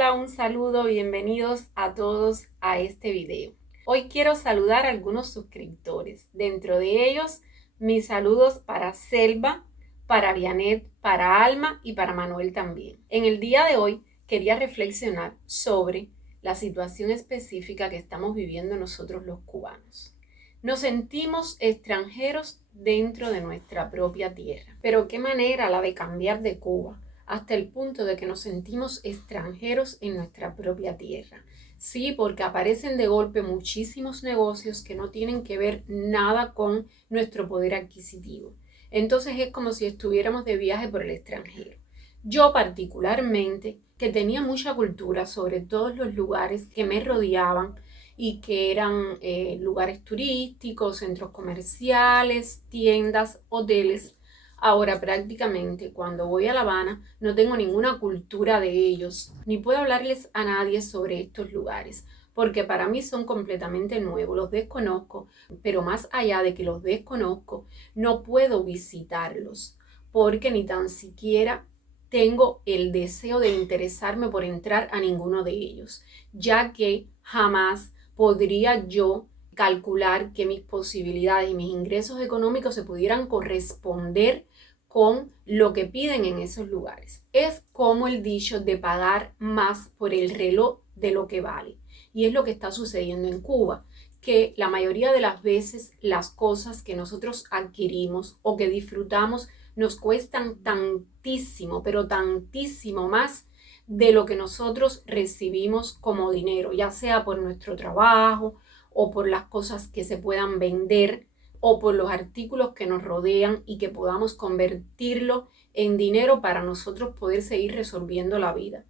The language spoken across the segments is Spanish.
Hola, un saludo, bienvenidos a todos a este video. Hoy quiero saludar a algunos suscriptores, dentro de ellos mis saludos para Selva, para Vianet, para Alma y para Manuel también. En el día de hoy quería reflexionar sobre la situación específica que estamos viviendo nosotros los cubanos. Nos sentimos extranjeros dentro de nuestra propia tierra, pero qué manera la de cambiar de Cuba hasta el punto de que nos sentimos extranjeros en nuestra propia tierra. Sí, porque aparecen de golpe muchísimos negocios que no tienen que ver nada con nuestro poder adquisitivo. Entonces es como si estuviéramos de viaje por el extranjero. Yo particularmente, que tenía mucha cultura sobre todos los lugares que me rodeaban y que eran lugares turísticos, centros comerciales, tiendas, hoteles, ahora prácticamente cuando voy a La Habana no tengo ninguna cultura de ellos, ni puedo hablarles a nadie sobre estos lugares, porque para mí son completamente nuevos, los desconozco, pero más allá de que los desconozco, no puedo visitarlos, porque ni tan siquiera tengo el deseo de interesarme por entrar a ninguno de ellos, ya que jamás podría yo calcular que mis posibilidades y mis ingresos económicos se pudieran corresponder con lo que piden en esos lugares. Es como el dicho de pagar más por el reloj de lo que vale. Y es lo que está sucediendo en Cuba, que la mayoría de las veces las cosas que nosotros adquirimos o que disfrutamos nos cuestan tantísimo, pero tantísimo más de lo que nosotros recibimos como dinero, ya sea por nuestro trabajo o por las cosas que se puedan vender o por los artículos que nos rodean y que podamos convertirlo en dinero para nosotros poder seguir resolviendo la vida.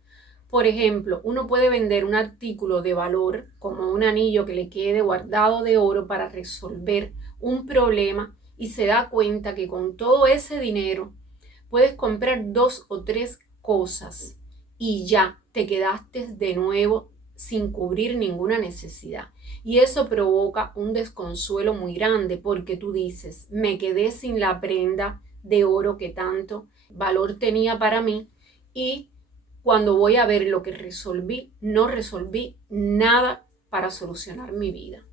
Por ejemplo, uno puede vender un artículo de valor como un anillo que le quede guardado de oro para resolver un problema y se da cuenta que con todo ese dinero puedes comprar 2 o 3 cosas y ya te quedaste de nuevo sin cubrir ninguna necesidad. Y eso provoca un desconsuelo muy grande porque tú dices, me quedé sin la prenda de oro que tanto valor tenía para mí y cuando voy a ver lo que resolví, no resolví nada para solucionar mi vida.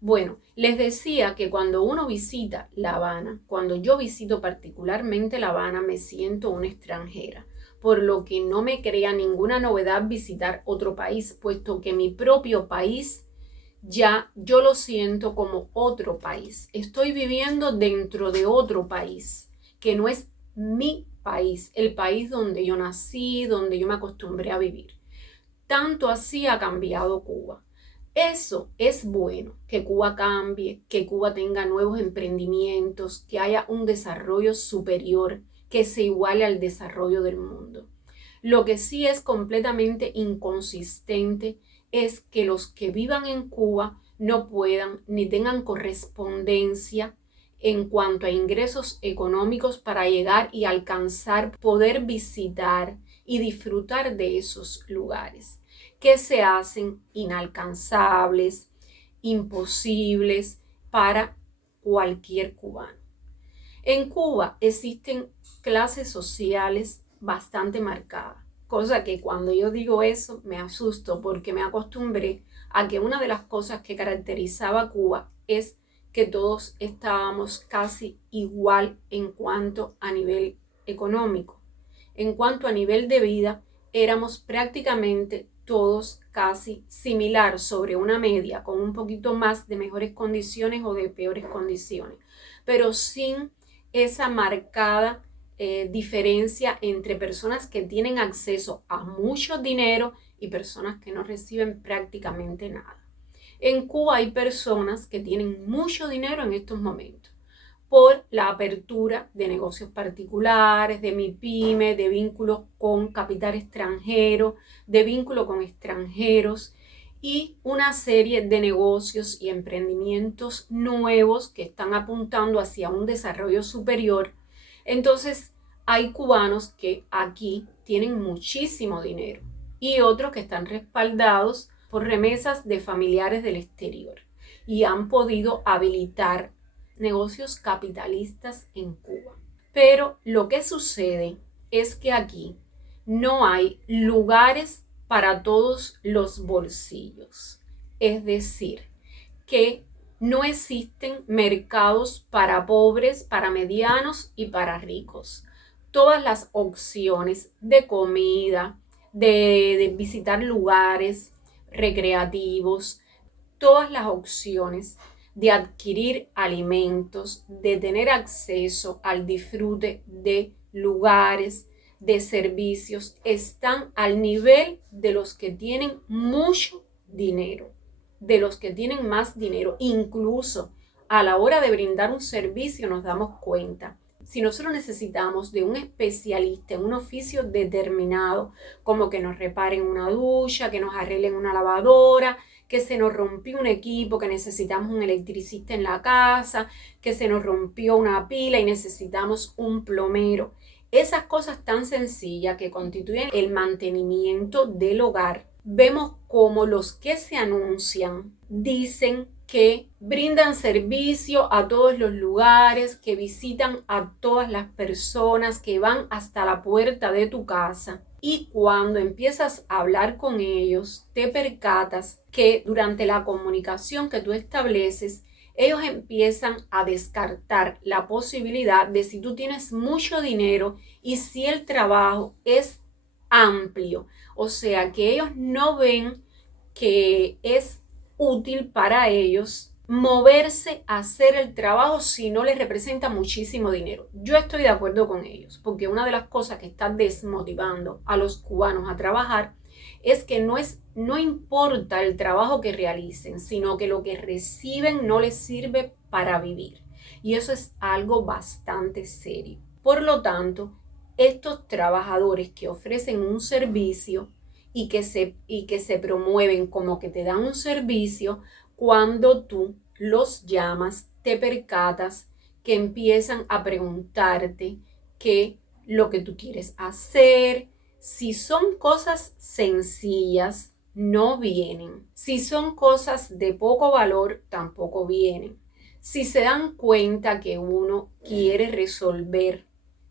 Bueno, les decía que cuando uno visita La Habana, cuando yo visito particularmente La Habana, me siento una extranjera, por lo que no me crea ninguna novedad visitar otro país, puesto que mi propio país ya yo lo siento como otro país. Estoy viviendo dentro de otro país, que no es mi país, el país donde yo nací, donde yo me acostumbré a vivir. Tanto así ha cambiado Cuba. Eso es bueno, que Cuba cambie, que Cuba tenga nuevos emprendimientos, que haya un desarrollo superior que se iguale al desarrollo del mundo. Lo que sí es completamente inconsistente es que los que vivan en Cuba no puedan ni tengan correspondencia en cuanto a ingresos económicos para llegar y alcanzar, poder visitar y disfrutar de esos lugares que se hacen inalcanzables, imposibles para cualquier cubano. En Cuba existen clases sociales bastante marcadas, cosa que cuando yo digo eso me asusto porque me acostumbré a que una de las cosas que caracterizaba a Cuba es que todos estábamos casi igual en cuanto a nivel económico. En cuanto a nivel de vida, éramos prácticamente todos casi similar sobre una media, con un poquito más de mejores condiciones o de peores condiciones, pero sin esa marcada diferencia entre personas que tienen acceso a mucho dinero y personas que no reciben prácticamente nada. En Cuba hay personas que tienen mucho dinero en estos momentos por la apertura de negocios particulares, de MIPYME, de vínculos con capital extranjero, de vínculo con extranjeros y una serie de negocios y emprendimientos nuevos que están apuntando hacia un desarrollo superior. Entonces, hay cubanos que aquí tienen muchísimo dinero y otros que están respaldados por remesas de familiares del exterior y han podido habilitar negocios capitalistas en Cuba. Pero lo que sucede es que aquí no hay lugares para todos los bolsillos. Es decir, que no existen mercados para pobres, para medianos y para ricos. Todas las opciones de comida, de visitar lugares recreativos, todas las opciones de adquirir alimentos, de tener acceso al disfrute de lugares, de servicios, están al nivel de los que tienen mucho dinero, de los que tienen más dinero. Incluso a la hora de brindar un servicio nos damos cuenta. Si nosotros necesitamos de un especialista en un oficio determinado, como que nos reparen una ducha, que nos arreglen una lavadora, que se nos rompió un equipo, que necesitamos un electricista en la casa, que se nos rompió una pila y necesitamos un plomero. Esas cosas tan sencillas que constituyen el mantenimiento del hogar, vemos como los que se anuncian dicen que brindan servicio a todos los lugares, que visitan a todas las personas, que van hasta la puerta de tu casa. Y cuando empiezas a hablar con ellos, te percatas que durante la comunicación que tú estableces, ellos empiezan a descartar la posibilidad de si tú tienes mucho dinero y si el trabajo es amplio. O sea, que ellos no ven que es útil para ellos moverse a hacer el trabajo si no les representa muchísimo dinero. Yo estoy de acuerdo con ellos, porque una de las cosas que está desmotivando a los cubanos a trabajar es que no importa el trabajo que realicen, sino que lo que reciben no les sirve para vivir. Y eso es algo bastante serio. Por lo tanto, estos trabajadores que ofrecen un servicio y que se promueven como que te dan un servicio, cuando tú los llamas, te percatas que empiezan a preguntarte qué lo que tú quieres hacer. Si son cosas sencillas, no vienen. Si son cosas de poco valor, tampoco vienen. Si se dan cuenta que uno quiere resolver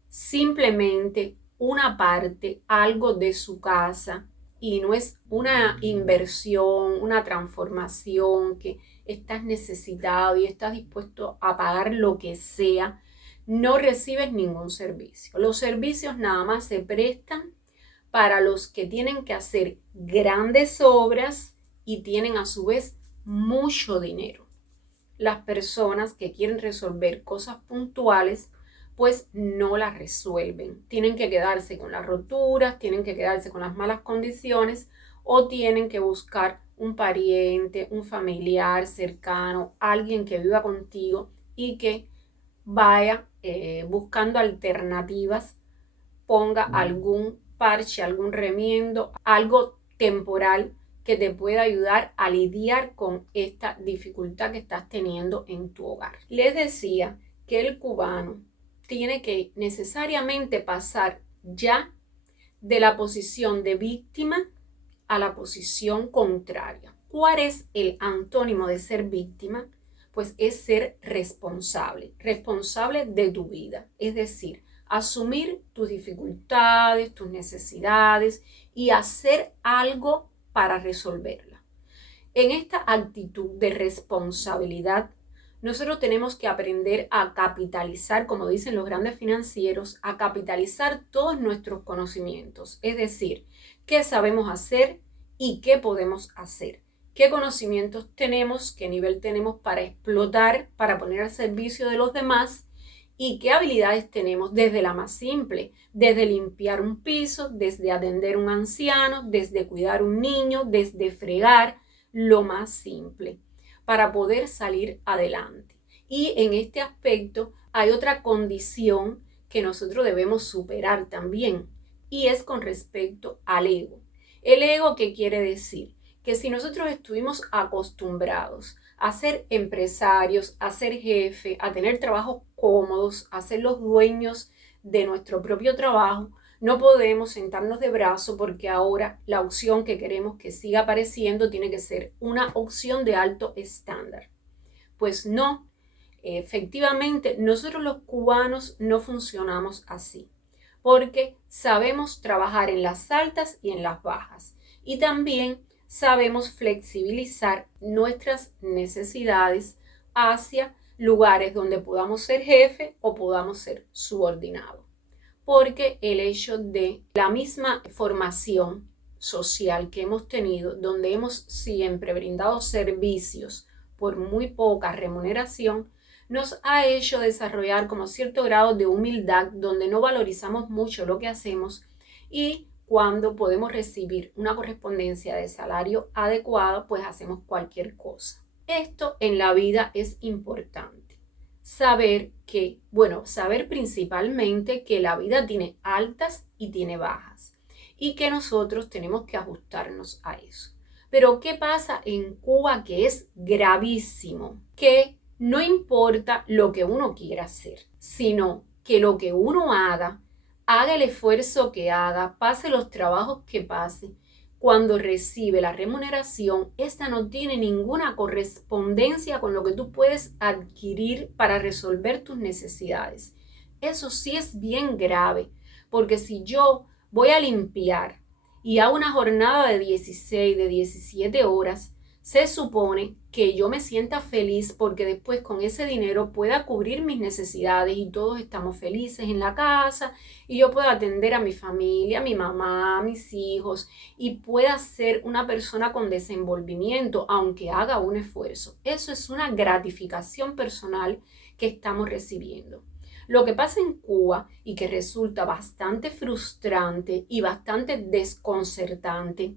simplemente una parte, algo de su casa, y no es una inversión, una transformación que estás necesitado y estás dispuesto a pagar lo que sea, no recibes ningún servicio. Los servicios nada más se prestan para los que tienen que hacer grandes obras y tienen a su vez mucho dinero. Las personas que quieren resolver cosas puntuales pues no las resuelven. Tienen que quedarse con las roturas, tienen que quedarse con las malas condiciones o tienen que buscar un pariente, un familiar cercano, alguien que viva contigo y que vaya buscando alternativas, ponga algún parche, algún remiendo, algo temporal que te pueda ayudar a lidiar con esta dificultad que estás teniendo en tu hogar. Les decía que el cubano tiene que necesariamente pasar ya de la posición de víctima a la posición contraria. ¿Cuál es el antónimo de ser víctima? Pues es ser responsable, responsable de tu vida, es decir, asumir tus dificultades, tus necesidades y hacer algo para resolverla. En esta actitud de responsabilidad, nosotros tenemos que aprender a capitalizar, como dicen los grandes financieros, a capitalizar todos nuestros conocimientos, es decir, qué sabemos hacer y qué podemos hacer, qué conocimientos tenemos, qué nivel tenemos para explotar, para poner al servicio de los demás y qué habilidades tenemos desde la más simple, desde limpiar un piso, desde atender a un anciano, desde cuidar a un niño, desde fregar, lo más simple, para poder salir adelante. Y en este aspecto hay otra condición que nosotros debemos superar también, y es con respecto al ego. El ego, ¿qué quiere decir? Que si nosotros estuvimos acostumbrados a ser empresarios, a ser jefe, a tener trabajos cómodos, a ser los dueños de nuestro propio trabajo, no podemos sentarnos de brazo porque ahora la opción que queremos que siga apareciendo tiene que ser una opción de alto estándar. Pues no, efectivamente nosotros los cubanos no funcionamos así, porque sabemos trabajar en las altas y en las bajas. y también sabemos flexibilizar nuestras necesidades hacia lugares donde podamos ser jefe o podamos ser subordinado. Porque el hecho de la misma formación social que hemos tenido, donde hemos siempre brindado servicios por muy poca remuneración, nos ha hecho desarrollar como cierto grado de humildad, donde no valorizamos mucho lo que hacemos y cuando podemos recibir una correspondencia de salario adecuado, pues hacemos cualquier cosa. Esto en la vida es importante. Saber principalmente que la vida tiene altas y tiene bajas y que nosotros tenemos que ajustarnos a eso. Pero ¿qué pasa en Cuba que es gravísimo? Que no importa lo que uno quiera hacer, sino que lo que uno haga el esfuerzo que haga, pase los trabajos que pase, cuando recibe la remuneración, esta no tiene ninguna correspondencia con lo que tú puedes adquirir para resolver tus necesidades. Eso sí es bien grave, porque si yo voy a limpiar y hago una jornada de 16, de 17 horas, se supone que yo me sienta feliz porque después con ese dinero pueda cubrir mis necesidades y todos estamos felices en la casa y yo pueda atender a mi familia, a mi mamá, a mis hijos y pueda ser una persona con desenvolvimiento aunque haga un esfuerzo. Eso es una gratificación personal que estamos recibiendo. Lo que pasa en Cuba y que resulta bastante frustrante y bastante desconcertante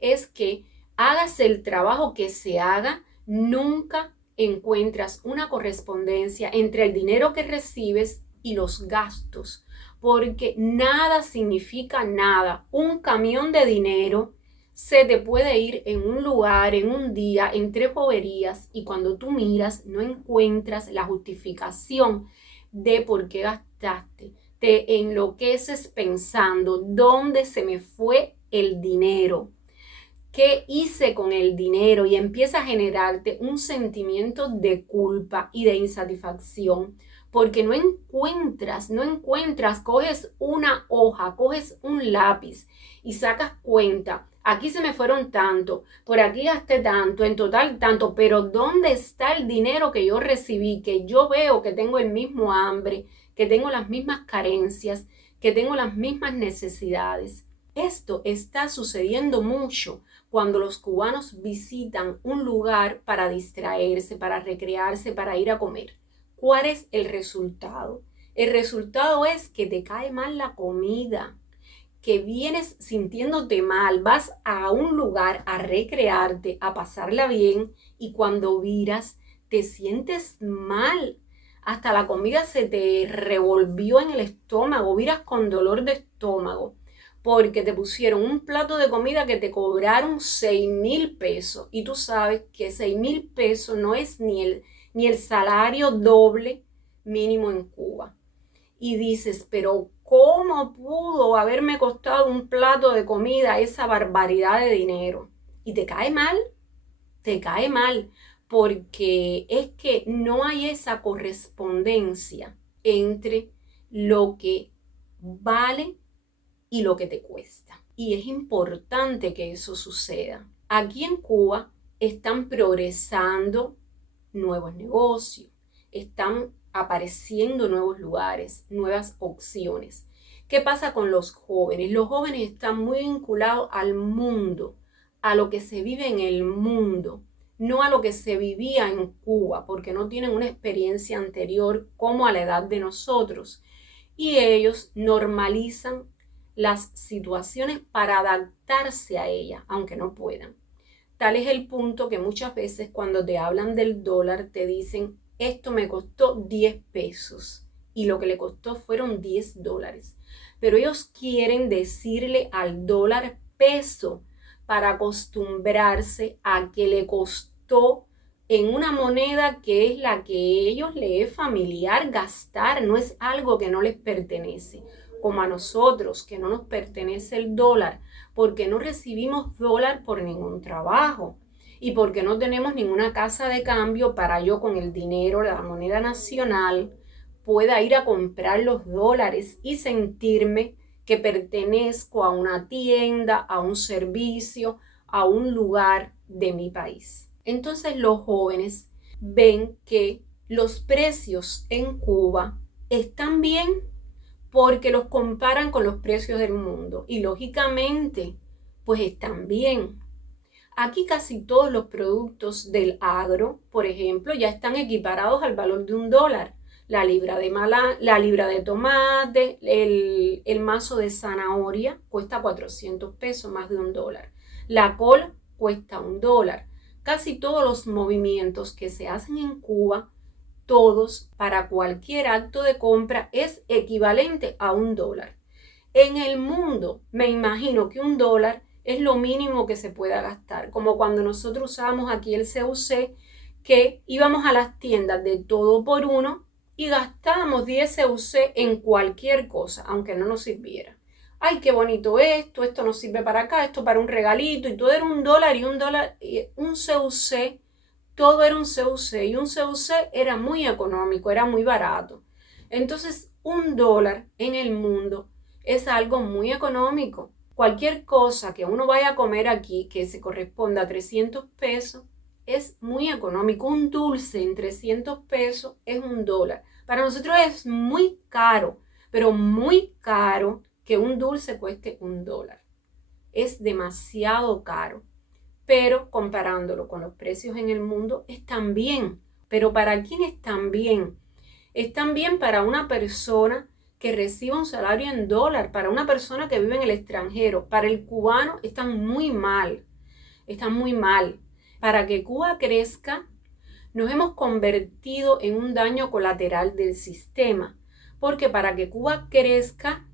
es que hagas el trabajo que se haga, nunca encuentras una correspondencia entre el dinero que recibes y los gastos, porque nada significa nada. Un camión de dinero se te puede ir en un lugar, en un día, en 3 boberías y cuando tú miras no encuentras la justificación de por qué gastaste. Te enloqueces pensando dónde se me fue el dinero. ¿Qué hice con el dinero? Y empieza a generarte un sentimiento de culpa y de insatisfacción porque no encuentras, coges una hoja, coges un lápiz y sacas cuenta. Aquí se me fueron tanto, por aquí gasté tanto, en total tanto, pero ¿dónde está el dinero que yo recibí? Que yo veo que tengo el mismo hambre, que tengo las mismas carencias, que tengo las mismas necesidades. Esto está sucediendo mucho cuando los cubanos visitan un lugar para distraerse, para recrearse, para ir a comer. ¿Cuál es el resultado? El resultado es que te cae mal la comida, que vienes sintiéndote mal, vas a un lugar a recrearte, a pasarla bien y cuando viras te sientes mal. Hasta la comida se te revolvió en el estómago, viras con dolor de estómago porque te pusieron un plato de comida que te cobraron 6,000 pesos y tú sabes que 6,000 pesos no es ni el salario doble mínimo en Cuba. Y dices, pero ¿cómo pudo haberme costado un plato de comida esa barbaridad de dinero? Y te cae mal, porque es que no hay esa correspondencia entre lo que vale y lo que te cuesta. Y es importante que eso suceda. Aquí en Cuba están progresando nuevos negocios, están apareciendo nuevos lugares, nuevas opciones. ¿Qué pasa con los jóvenes? Los jóvenes están muy vinculados al mundo, a lo que se vive en el mundo, no a lo que se vivía en Cuba, porque no tienen una experiencia anterior como a la edad de nosotros. Y ellos normalizan las situaciones para adaptarse a ellas, aunque no puedan. Tal es el punto que muchas veces cuando te hablan del dólar te dicen, esto me costó 10 pesos y lo que le costó fueron 10 dólares. Pero ellos quieren decirle al dólar peso para acostumbrarse a que le costó en una moneda que es la que a ellos les es familiar gastar, no es algo que no les pertenece. Como a nosotros, que no nos pertenece el dólar, porque no recibimos dólar por ningún trabajo y porque no tenemos ninguna casa de cambio para yo con el dinero, la moneda nacional, pueda ir a comprar los dólares y sentirme que pertenezco a una tienda, a un servicio, a un lugar de mi país. Entonces los jóvenes ven que los precios en Cuba están bien porque los comparan con los precios del mundo y lógicamente pues están bien. Aquí casi todos los productos del agro, por ejemplo, ya están equiparados al valor de $1. La libra de tomate, el mazo de zanahoria cuesta 400 pesos, más de $1. La col cuesta $1. Casi todos los movimientos que se hacen en Cuba, todos para cualquier acto de compra es equivalente a $1. En el mundo, me imagino que $1 es lo mínimo que se pueda gastar, como cuando nosotros usábamos aquí el CUC, que íbamos a las tiendas de todo por uno y gastábamos 10 CUC en cualquier cosa, aunque no nos sirviera. Ay, qué bonito esto no sirve para acá, esto para un regalito, y todo era $1 y un CUC, todo era un CUC, y un CUC era muy económico, era muy barato. Entonces, $1 en el mundo es algo muy económico. Cualquier cosa que uno vaya a comer aquí que se corresponda a 300 pesos es muy económico. Un dulce en 300 pesos es $1. Para nosotros es muy caro, pero muy caro que un dulce cueste $1. Es demasiado caro, pero comparándolo con los precios en el mundo están bien. Pero ¿para quién están bien? Están bien para una persona que reciba un salario en dólar, para una persona que vive en el extranjero. Para el cubano están muy mal, están muy mal. Para que Cuba crezca, nos hemos convertido en un daño colateral del sistema, porque para que Cuba crezca,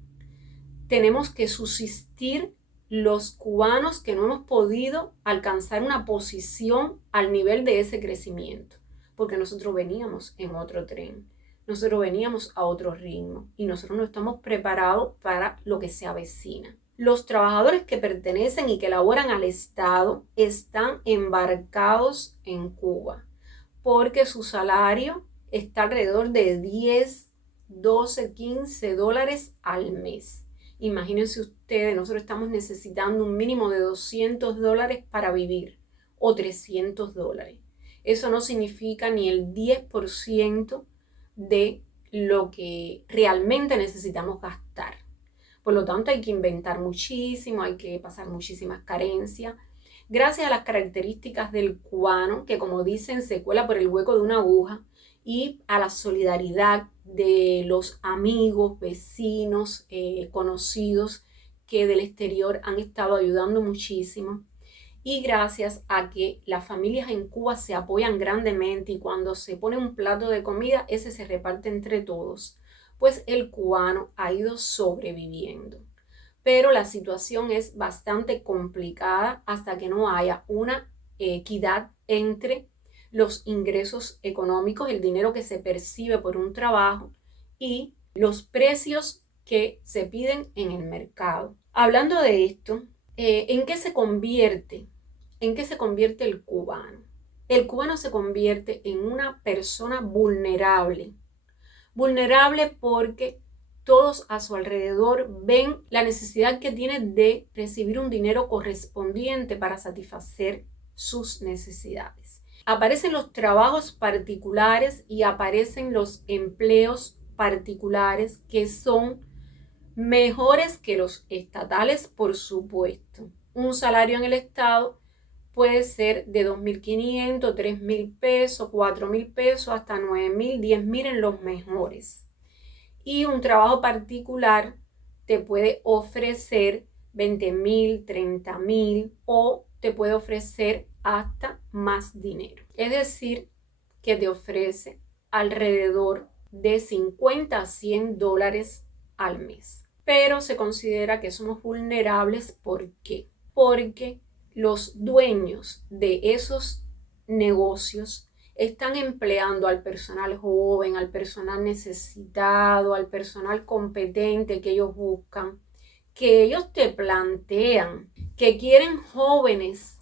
tenemos que subsistir los cubanos que no hemos podido alcanzar una posición al nivel de ese crecimiento, porque nosotros veníamos en otro tren. Nosotros veníamos a otro ritmo y nosotros no estamos preparados para lo que se avecina. Los trabajadores que pertenecen y que laboran al Estado están embarcados en Cuba porque su salario está alrededor de 10, 12, $15 al mes. Imagínense ustedes, nosotros estamos necesitando un mínimo de $200 para vivir o $300. Eso no significa ni el 10% de lo que realmente necesitamos gastar. Por lo tanto, hay que inventar muchísimo, hay que pasar muchísimas carencias. Gracias a las características del cubano, que como dicen, se cuela por el hueco de una aguja, y a la solidaridad de los amigos, vecinos, conocidos que del exterior han estado ayudando muchísimo. Y gracias a que las familias en Cuba se apoyan grandemente y cuando se pone un plato de comida, ese se reparte entre todos, pues el cubano ha ido sobreviviendo. Pero la situación es bastante complicada hasta que no haya una equidad entre los ingresos económicos, el dinero que se percibe por un trabajo y los precios que se piden en el mercado. Hablando de esto, ¿en qué se convierte el cubano? El cubano se convierte en una persona vulnerable. Vulnerable porque todos a su alrededor ven la necesidad que tiene de recibir un dinero correspondiente para satisfacer sus necesidades. Aparecen los trabajos particulares y aparecen los empleos particulares que son mejores que los estatales, por supuesto. Un salario en el Estado puede ser de 2.500, 3.000 pesos, 4.000 pesos, hasta 9.000, 10.000 en los mejores. Y un trabajo particular te puede ofrecer 20.000, 30.000 o te puede ofrecer hasta más dinero. Es decir, que te ofrece alrededor de 50 a $100 al mes. Pero se considera que somos vulnerables. ¿Por qué? Porque los dueños de esos negocios están empleando al personal joven, al personal necesitado, al personal competente que ellos buscan, que ellos te plantean que quieren jóvenes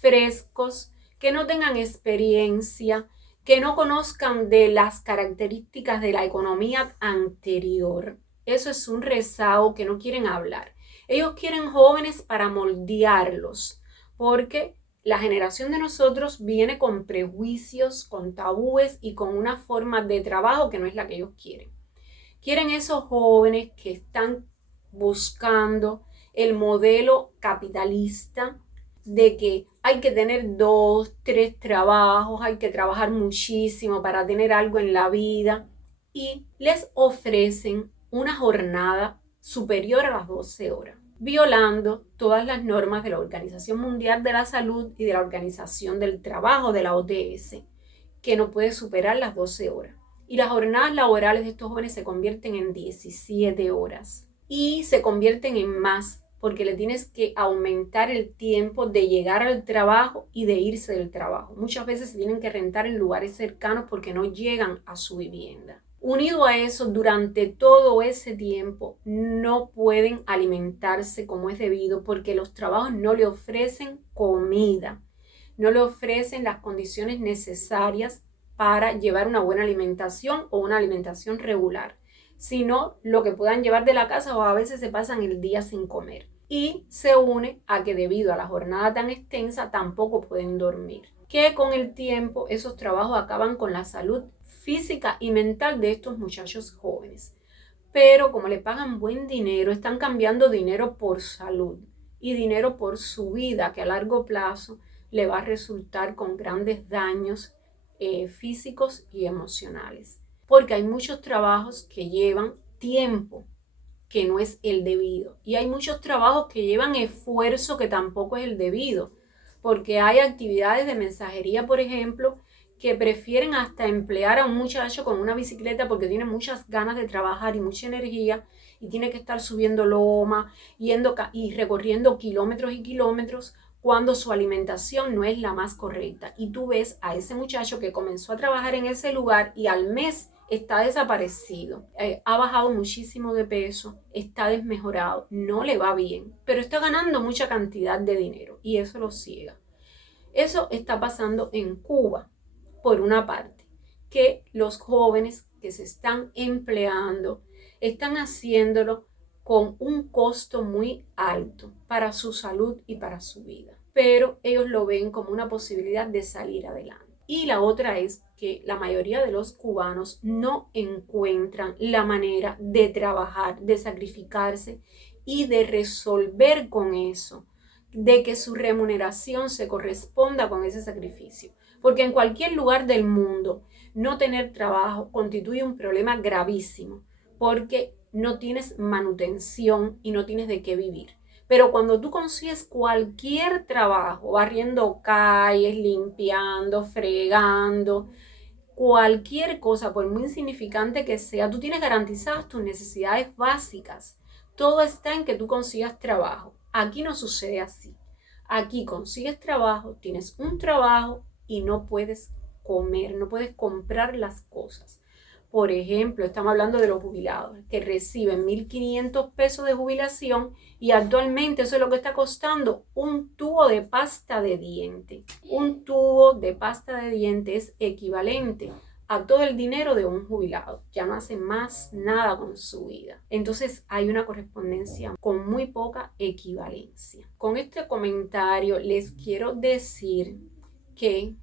frescos, que no tengan experiencia, que no conozcan de las características de la economía anterior. eso es un rezago que no quieren hablar. Ellos quieren jóvenes para moldearlos, porque la generación de nosotros viene con prejuicios, con tabúes y con una forma de trabajo que no es la que ellos quieren. Quieren esos jóvenes que están buscando el modelo capitalista de que hay que tener 2, 3 trabajos, hay que trabajar muchísimo para tener algo en la vida, y les ofrecen una jornada superior a las 12 horas, violando todas las normas de la Organización Mundial de la Salud y de la Organización del Trabajo de la OTS, que no puede superar las 12 horas. Y las jornadas laborales de estos jóvenes se convierten en 17 horas y se convierten en más, porque le tienes que aumentar el tiempo de llegar al trabajo y de irse del trabajo. Muchas veces se tienen que rentar en lugares cercanos porque no llegan a su vivienda. Unido a eso, durante todo ese tiempo no pueden alimentarse como es debido, porque los trabajos no le ofrecen comida, no le ofrecen las condiciones necesarias para llevar una buena alimentación o una alimentación regular, sino lo que puedan llevar de la casa, o a veces se pasan el día sin comer. Y se une a que debido a la jornada tan extensa tampoco pueden dormir, que con el tiempo esos trabajos acaban con la salud física y mental de estos muchachos jóvenes. Pero como le pagan buen dinero, están cambiando dinero por salud y dinero por su vida, que a largo plazo le va a resultar con grandes daños físicos y emocionales. Porque hay muchos trabajos que llevan tiempo que no es el debido. Y hay muchos trabajos que llevan esfuerzo que tampoco es el debido. Porque hay actividades de mensajería, por ejemplo, que prefieren hasta emplear a un muchacho con una bicicleta porque tiene muchas ganas de trabajar y mucha energía y tiene que estar subiendo loma, yendo y recorriendo kilómetros y kilómetros, cuando su alimentación no es la más correcta. Y tú ves a ese muchacho que comenzó a trabajar en ese lugar y al mes está desaparecido, ha bajado muchísimo de peso, está desmejorado, no le va bien, pero está ganando mucha cantidad de dinero y eso lo ciega. Eso está pasando en Cuba, por una parte, que los jóvenes que se están empleando están haciéndolo con un costo muy alto para su salud y para su vida, pero ellos lo ven como una posibilidad de salir adelante. Y la otra es que la mayoría de los cubanos no encuentran la manera de trabajar, de sacrificarse y de resolver con eso, de que su remuneración se corresponda con ese sacrificio. Porque en cualquier lugar del mundo no tener trabajo constituye un problema gravísimo, porque no tienes manutención y no tienes de qué vivir. Pero cuando tú consigues cualquier trabajo, barriendo calles, limpiando, fregando, cualquier cosa, por muy insignificante que sea, tú tienes garantizadas tus necesidades básicas. Todo está en que tú consigas trabajo. Aquí no sucede así. Aquí consigues trabajo, tienes un trabajo y no puedes comer, no puedes comprar las cosas. Por ejemplo, estamos hablando de los jubilados que reciben 1.500 pesos de jubilación y actualmente eso es lo que está costando un tubo de pasta de diente. Un tubo de pasta de diente es equivalente a todo el dinero de un jubilado. Ya no hace más nada con su vida. Entonces hay una correspondencia con muy poca equivalencia. Con este comentario les quiero decir que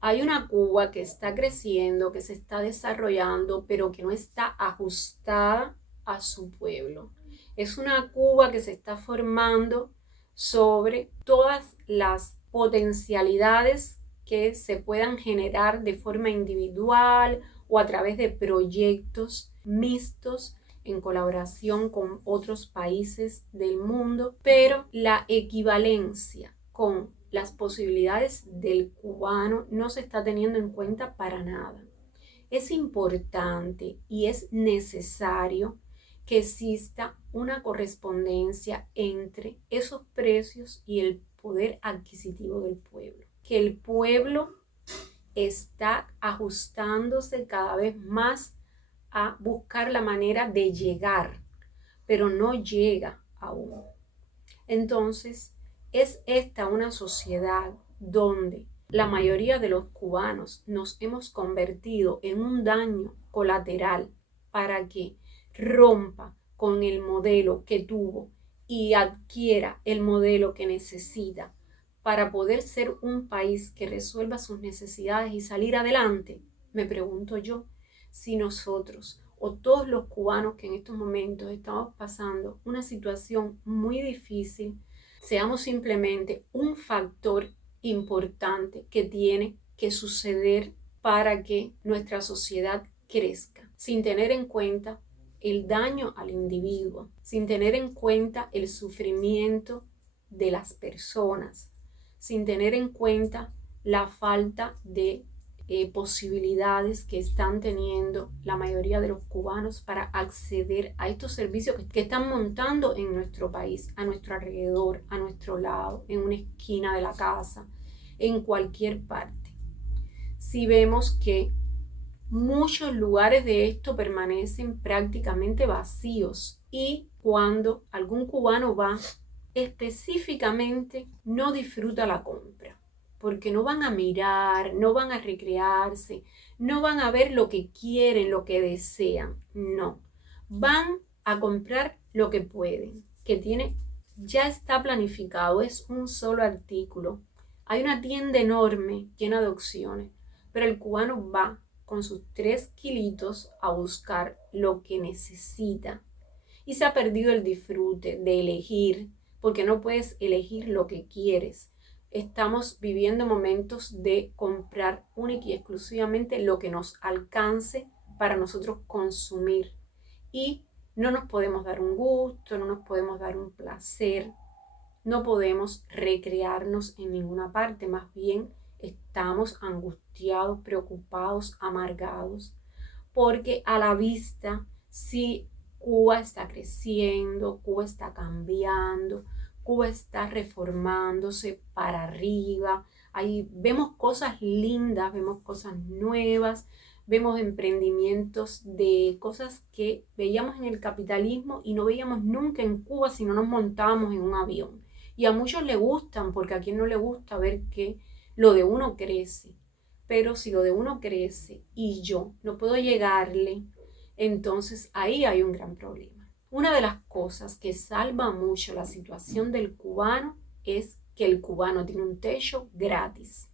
hay una Cuba que está creciendo, que se está desarrollando, pero que no está ajustada a su pueblo. Es una Cuba que se está formando sobre todas las potencialidades que se puedan generar de forma individual o a través de proyectos mixtos en colaboración con otros países del mundo, pero la equivalencia con las posibilidades del cubano no se está teniendo en cuenta para nada. Es importante y es necesario que exista una correspondencia entre esos precios y el poder adquisitivo del pueblo. Que el pueblo está ajustándose cada vez más a buscar la manera de llegar, pero no llega aún. Entonces, es esta una sociedad donde la mayoría de los cubanos nos hemos convertido en un daño colateral para que rompa con el modelo que tuvo y adquiera el modelo que necesita para poder ser un país que resuelva sus necesidades y salir adelante, me pregunto yo si nosotros o todos los cubanos que en estos momentos estamos pasando una situación muy difícil, seamos simplemente un factor importante que tiene que suceder para que nuestra sociedad crezca, sin tener en cuenta el daño al individuo, sin tener en cuenta el sufrimiento de las personas, sin tener en cuenta la falta de posibilidades que están teniendo la mayoría de los cubanos para acceder a estos servicios que están montando en nuestro país, a nuestro alrededor, a nuestro lado, en una esquina de la casa, en cualquier parte. Si vemos que muchos lugares de esto permanecen prácticamente vacíos y cuando algún cubano va, específicamente no disfruta la compra, porque no van a mirar, no van a recrearse, no van a ver lo que quieren, lo que desean, no. Van a comprar lo que pueden, ya está planificado, es un solo artículo. Hay una tienda enorme llena de opciones, pero el cubano va con sus 3 kilitos a buscar lo que necesita. Y se ha perdido el disfrute de elegir, porque no puedes elegir lo que quieres. Estamos viviendo momentos de comprar única y exclusivamente lo que nos alcance para nosotros consumir. Y no nos podemos dar un gusto, no nos podemos dar un placer, no podemos recrearnos en ninguna parte, más bien estamos angustiados, preocupados, amargados, porque a la vista sí Cuba está creciendo, Cuba está cambiando, Cuba está reformándose para arriba. Ahí vemos cosas lindas, vemos cosas nuevas, vemos emprendimientos de cosas que veíamos en el capitalismo y no veíamos nunca en Cuba si no nos montábamos en un avión. Y a muchos le gustan, porque a quien no le gusta ver que lo de uno crece. Pero si lo de uno crece y yo no puedo llegarle, entonces ahí hay un gran problema. Una de las cosas que salva mucho la situación del cubano es que el cubano tiene un techo gratis.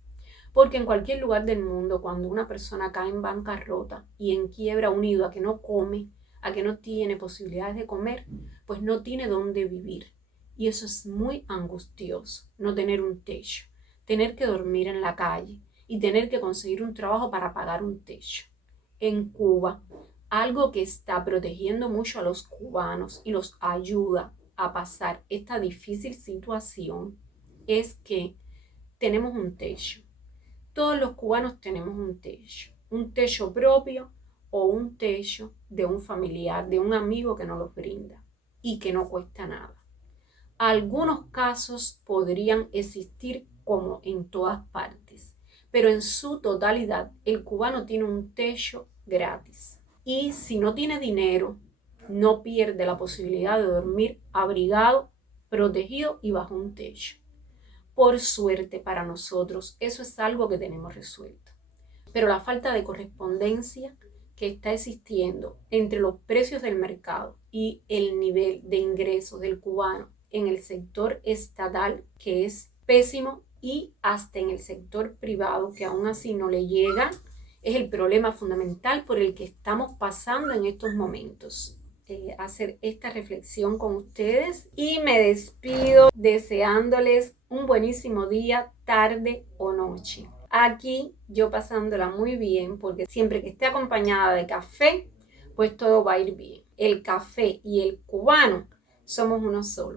Porque en cualquier lugar del mundo, cuando una persona cae en bancarrota y en quiebra unido a que no come, a que no tiene posibilidades de comer, pues no tiene dónde vivir. Y eso es muy angustioso, no tener un techo, tener que dormir en la calle y tener que conseguir un trabajo para pagar un techo. En Cuba, algo que está protegiendo mucho a los cubanos y los ayuda a pasar esta difícil situación es que tenemos un techo. Todos los cubanos tenemos un techo propio o un techo de un familiar, de un amigo que nos lo brinda y que no cuesta nada. Algunos casos podrían existir como en todas partes, pero en su totalidad el cubano tiene un techo gratis. Y si no tiene dinero, no pierde la posibilidad de dormir abrigado, protegido y bajo un techo. Por suerte para nosotros, eso es algo que tenemos resuelto. Pero la falta de correspondencia que está existiendo entre los precios del mercado y el nivel de ingresos del cubano en el sector estatal, que es pésimo, y hasta en el sector privado, que aún así no le llega, es el problema fundamental por el que estamos pasando en estos momentos. Hacer esta reflexión con ustedes y me despido deseándoles un buenísimo día, tarde o noche. Aquí yo pasándola muy bien, porque siempre que esté acompañada de café, pues todo va a ir bien. El café y el cubano somos uno solo.